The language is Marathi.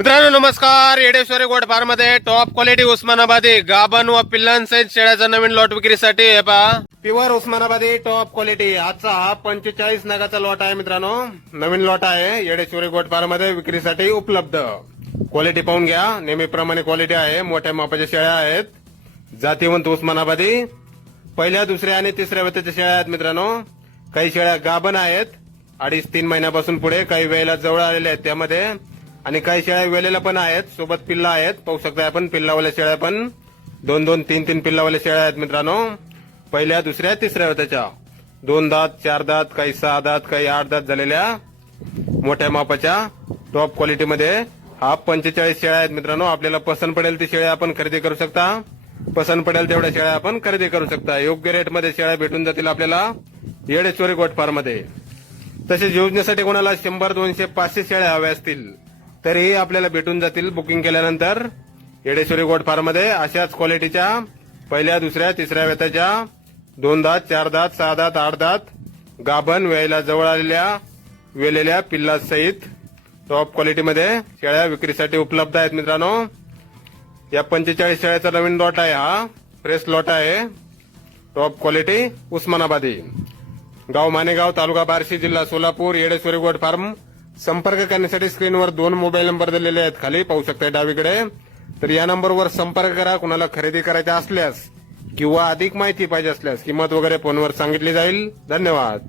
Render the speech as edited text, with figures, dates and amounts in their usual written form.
मित्रांनो नमस्कार. येडेश्वरी गोट फार्म मध्ये टॉप क्वालिटी उस्मानाबादी गाभण व पिल्लांसहित शेळ्याचा नवीन लॉट विक्रीसाठी हे पहा. प्युअर उस्मानाबादी टॉप क्वालिटी. आजचा हा 45 नगाचा लॉट आहे मित्रांनो. नवीन लॉट आहे येडेश्वरी गोट फार्म मध्ये विक्रीसाठी उपलब्ध. क्वालिटी पाहून घ्या. नेहमीप्रमाणे क्वालिटी आहे. मोठ्या मापाच्या शेळ्या आहेत. जातीवंत उस्मानाबादी. पहिल्या दुसऱ्या आणि तिसऱ्या वेताच्या शेळ्या आहेत मित्रांनो. काही शेळ्या गाभण आहेत 2.5-3 महिन्यापासून पुढे. काही वेळेला जवळ आलेल्या आहेत त्यामध्ये. आणि काही शेळ्या वेलेल्या पण आहेत. सोबत पिल्ला आहेत. पाहू शकता आपण पिल्लावाल्या शेळ्या पण 2-2, 3-3 पिल्लावाल्या शेळ्या आहेत मित्रांनो. पहिल्या दुसऱ्या तिसऱ्या वेताच्या 2 दात 4 दात, काही 6 दात, काही 8 दात झालेल्या मोठ्या मापाच्या टॉप क्वालिटी मध्ये हा 45 शेळ्या आहेत मित्रांनो. आपल्याला पसंत पडेल ती शेळ्या आपण खरेदी करू शकता. पसंत पडेल तेवढ्या शेळ्या आपण खरेदी करू शकता. योग्य रेट मध्ये शेळ्या भेटून जातील आपल्याला येडेश्वरी गोट फार्म मध्ये. तसेच योजनेसाठी कोणाला 100, 200, 500 शेळ्या हव्या असतील तरीही आपल्याला भेटून जातील बुकिंग केल्यानंतर. येडेश्वरी गोट फार्म मध्ये अशाच क्वालिटीच्या पहिल्या दुसऱ्या तिसऱ्या वेताच्या 2 दात 4 दात 6 दात 8 दात गाभण वेळेला जवळ आलेल्या वेलेल्या पिल्ला सहित टॉप क्वालिटी मध्ये शेळ्या विक्रीसाठी उपलब्ध आहेत मित्रांनो. या 45 शेळ्याचा नवीन लॉट आहे. हा फ्रेश लॉट आहे. टॉप क्वालिटी उस्मानाबादी. गाव मानेगाव, तालुका बार्शी, जिल्हा सोलापूर. Yedeshwari goat farm. संपर्क करण्यासाठी स्क्रीनवर 2 मोबाईल नंबर दिलेले आहेत खाली पाहू शकता डावीकडे. तर या नंबरवर संपर्क करा. कुणाला खरेदी करायच्या असल्यास किंवा अधिक माहिती पाहिजे असल्यास किंमत वगैरे फोनवर सांगितली जाईल. धन्यवाद.